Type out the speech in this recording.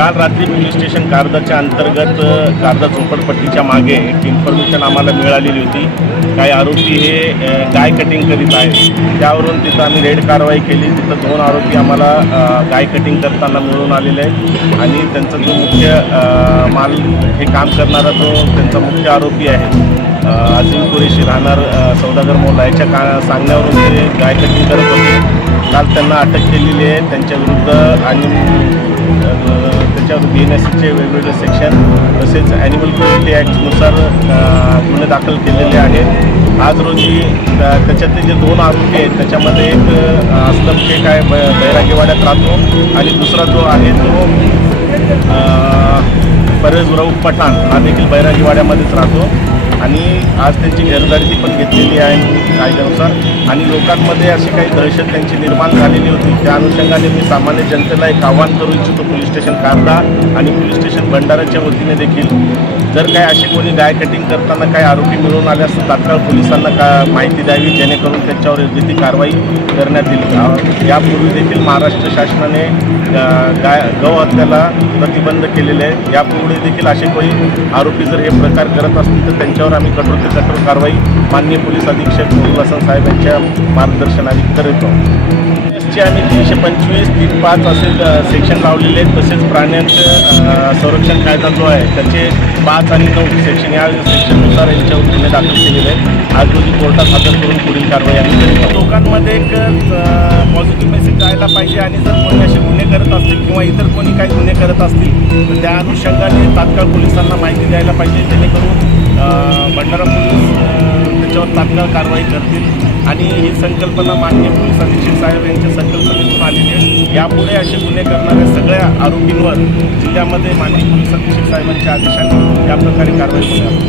काल रात्री police station कारदाच्या अंतर्गत कारदा झोपडपट्टीच्या मागे एक इन्फॉर्मेशन आम्हाला मिळालेली होती. काही आरोपी हे गाय कटिंग करीत आहेत. त्यावरून तिथं आम्ही रेड कारवाई केली. तिथं 2 आरोपी आम्हाला गाय कटिंग करताना मिळून आलेले आहेत आणि त्यांचा जो मुख्य माल हे काम करणारा जो त्यांचा मुख्य आरोपी आहे अजीम कुरेशी राहणार सौदागर मोला याच्या सांगण्यावरून ते गाय कटिंग करत होते. काल त्यांना अटक केलेली आहे. त्यांच्याविरुद्ध आणि त्याच्यावर BNSCचे वेगवेगळे सेक्शन तसेच ॲनिमल क्रुएल्टी ॲक्टनुसार गुन्हे दाखल केलेले आहेत. आज रोजी त्याच्यातले जे 2 आरोपी आहेत त्याच्यामध्ये एक असलम शेख आहे बैरागीवाड्यात राहतो आणि दुसरा जो आहे तो परवेज रऊफ पठाण हा देखील बैरागीवाड्यामध्येच राहतो आणि आज त्यांची घरदारी पण घेतलेली आहे कायद्यानुसार. आणि लोकांमध्ये अशी काही दहशत त्यांची निर्माण झालेली होती. त्या अनुषंगाने मी सामान्य जनतेला एक आव्हान करू इच्छितो. पोलीस स्टेशन कारदा आणि पोलीस स्टेशन भंडाराच्या वतीने देखील जर काही असे कोणी गाय कटिंग करताना काही आरोपी मिळून आले असतील तात्काळ पोलिसांना माहिती द्यावी जेणेकरून त्यांच्यावर योग्य ती कारवाई करण्यात येईल. यापूर्वी देखील महाराष्ट्र शासनाने गौ हत्याला प्रतिबंध केलेले आहे. यापुढे देखील असे काही आरोपी जर हे प्रकार करत असतील तर त्यांच्यावर आम्ही कठोर ते कठोर कारवाई माननीय पोलीस अधीक्षक वसंत साहेब यांच्या मार्गदर्शनाने करतो. आम्ही 325, 35 असे सेक्शन लावलेले आहेत. तसेच प्राण्यांचं संरक्षण कायदा जो आहे त्याचे 5 आणि 9 सेक्शन या सेक्शननुसार यांच्यावर गुन्हे दाखल केलेले आहेत. आज रोजी कोर्टात हजर करून पुढील कारवाई आम्ही करीत. लोकांमध्ये एक पॉझिटिव्ह मेसेज जायला पाहिजे आणि जर कोणी असे गुन्हे करत असतील किंवा इतर कोणी काही गुन्हे करत असतील तर त्या अनुषंगाने तात्काळ पोलिसांना माहिती द्यायला पाहिजे जेणेकरून भंडारा पोलीस त्याच्यावर तात्काळ कारवाई करतील. आणि ही संकल्पना माननीय पोलीस अधीक्षक साहेब यांच्या संकल्पनेतून आलेली आहे. यापुढे असे गुन्हे करणाऱ्या सगळ्या आरोपींवर जिल्ह्यामध्ये माननीय पोलीस अधीक्षक साहेबांच्या आदेशाने या प्रकारे कारवाई होणार.